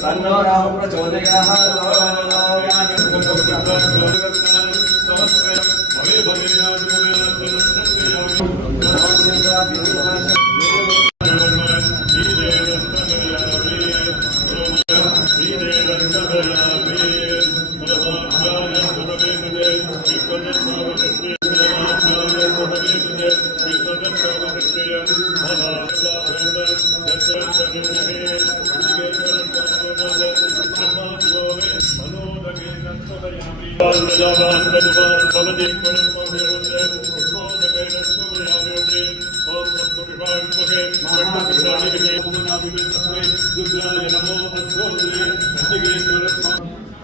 तन्नो राम प्रचोदयात्।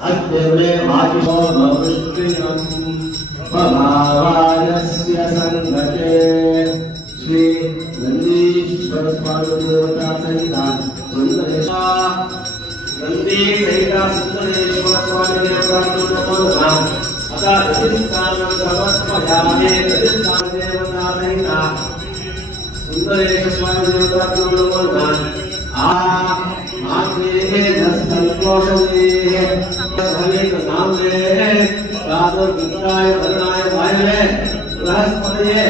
अद्य मातिशो भविष्यं भवायस्य संगते श्री नंदीश्वर स्वामी देवता सहिता सुंदरेशा नंदी सहिता सुंदरेश्वर स्वामी देवता नमः अतः प्रतिष्ठानं समर्पयामि। प्रतिष्ठान देवता सहिता सुंदरेश्वर स्वामी देवता नमः आत्मे संतोषे भगवत नाम में राधो गुप्ताय भरणाय भाये बृहस्पतिये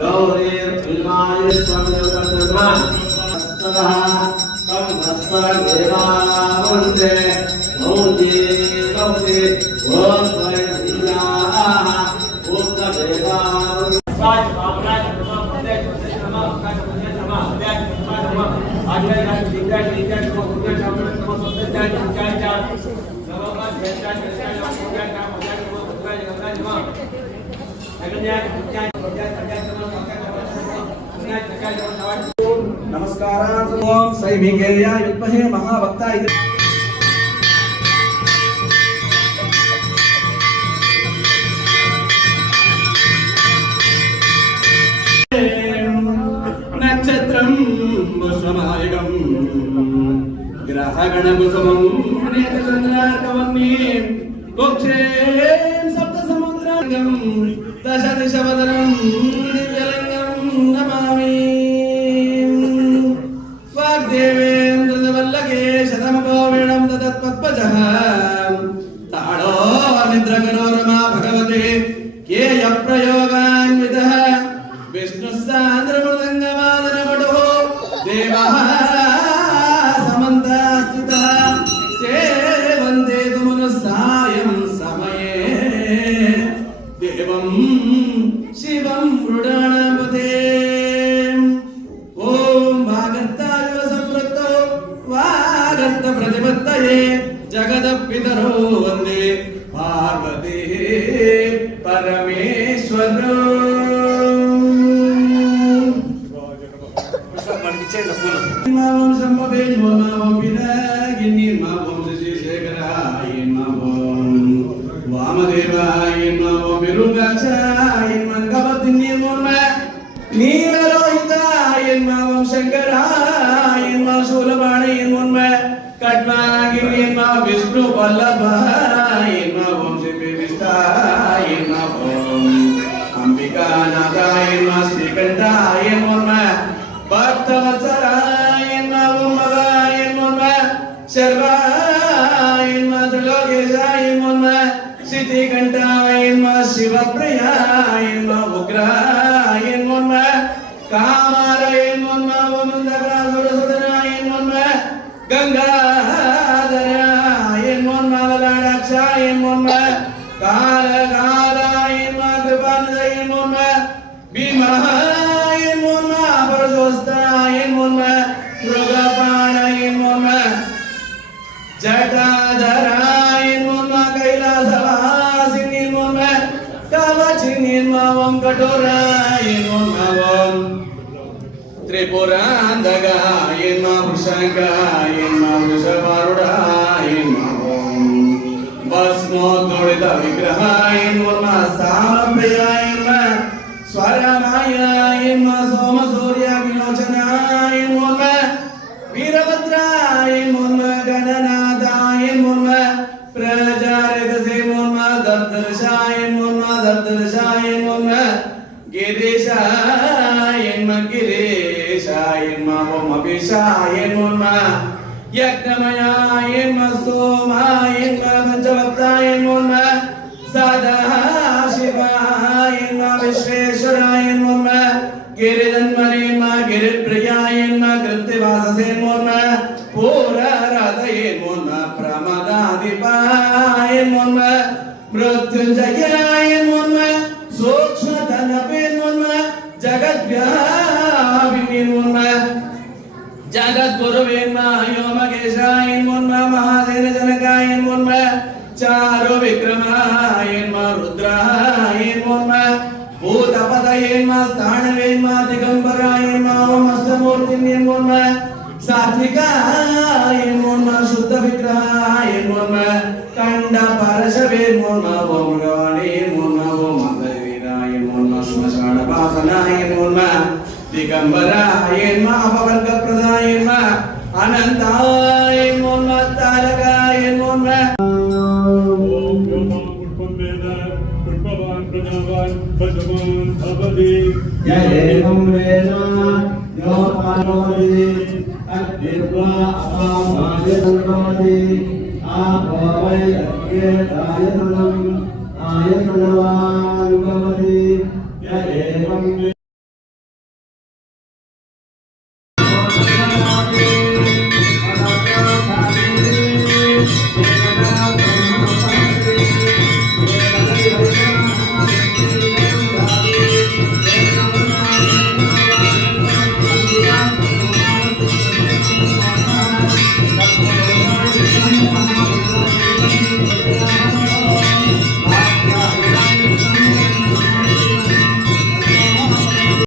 गौरी बिल्वाय स्वामी वंदे मौजे गौरी ओम नमस्कार। ओम सैभिकेयाय विद्महे महाभक्ताय नक्षत्रं पुष्पमायकं ग्रहगणकुसुमं नेत्रचन्द्रार्कवन्ये गोक्षें सप्तसमुद्राङ्गं दशदिशवदनं दिव्यलिङ्गं नमामि। वाग्देवेन्द्रवल्लके शतमुखोवीणं ददत्पद्मजः ताडो निद्रगणोरमा भगवते केयप्रयोगान्वितः विष्णुस्सान्द्रमृदङ्गमादनपटुः देवः समन्तास्थितः सेवन्ते तु मनुस्सायं समये देवं शिवं मृडाणापते। ॐ वागर्ताय संवृत्तो वागर्त प्रतिपत्तये जगदपितरो वन्दे पार्वती परमेश्वरो। मावं संभवे मावं विनागिनी मावं शशिशेखराय मावं वामदेवाय मावं विरुगाक्षाय मंगवती निर्मोन्म नीलरोहिताय मावं शंकराय मावं शूलपाणय निर्मोन्म कट्वागिनी मावं विष्णु वल्लभाय मावं श्रीविष्टाय मावं अंबिकानाथाय मावं श्रीकंठाय निर्मोन्म भक्तवत्सलाय मावं मगाय निर्मोन्म शर्वाय मावं त्रिलोकेशाय निर्मोन्म सिद्धिकंठाय मावं शिवप्रियाय मावं उग्राय निर्मोन्म कामाराय निर्मोन्म मंदरासुरसुतनाय निर्मोन्म गंगाधराय निर्मोन्म वलाडाक्षाय निर्मोन्म कालकालाय निर्मोन्म कृपानिधये निर्मोन्म भीमाय निर्मोन्म परशोस्ताय निर्मोन्म मृगपाणाय निर्मोन्म जटाधराय निर्मोन्म कैलासवासिने निर्मोन्म कवचिने निर्मोन्म कठोराय निर्मोन्म त्रिपुरांधकाय निर्मोन्म वृषंगाय निर्मोन्म वृषभारूढाय निर्मोन्म भस्मोत्तोलित विग्रहाय निर्मोन्म सामप्रियाय निर्मोन्म द्वारकसे मोन्मा दर्दर्शाय मोन्मा दर्दर्शाय मोन्मा गिरीशाय गिरीशाय ओम अभिशाय मोन्मा यज्ञमयाय सोमाय पंचवक्ताय मोन्मा सदा शिवाय विश्वेश्वराय मोन्मा गिरिजन्मने गिरिप्रियाय कृत्यवाससे मोन्मा पूरराधये मोन्मा प्रमदाधिपाय मोन्मा मृत्युंजयाय मोन्मा सूक्ष्मतनपे मोन्मा जगद्व्यापिने मोन्मा जगद्गुरुवे योमकेशाय मोन्मा महासेन जनकाय मोन्मा चारु विक्रमाय रुद्राय मोन्मा भूतपदये स्थानवे दिगंबराय ओम अष्टमूर्तिने मोन्मा सात्विकाय मोन्मा शुद्ध विग्रहाय मोन्मा कंड परशवे मोन्मा ओम गवाणे मोन्मा ओम अग्रवीराय मोन्मा श्मशान वासनाय मोन्मा दिगंबराय अपवर्ग प्रदाय अनंताय मोन्मा तारकाय मोन्मा एवं वेद यो पार्वती अद्वित्वा अपामायतनोति आपवै अद्येतायतनम् आयतनवान् भवति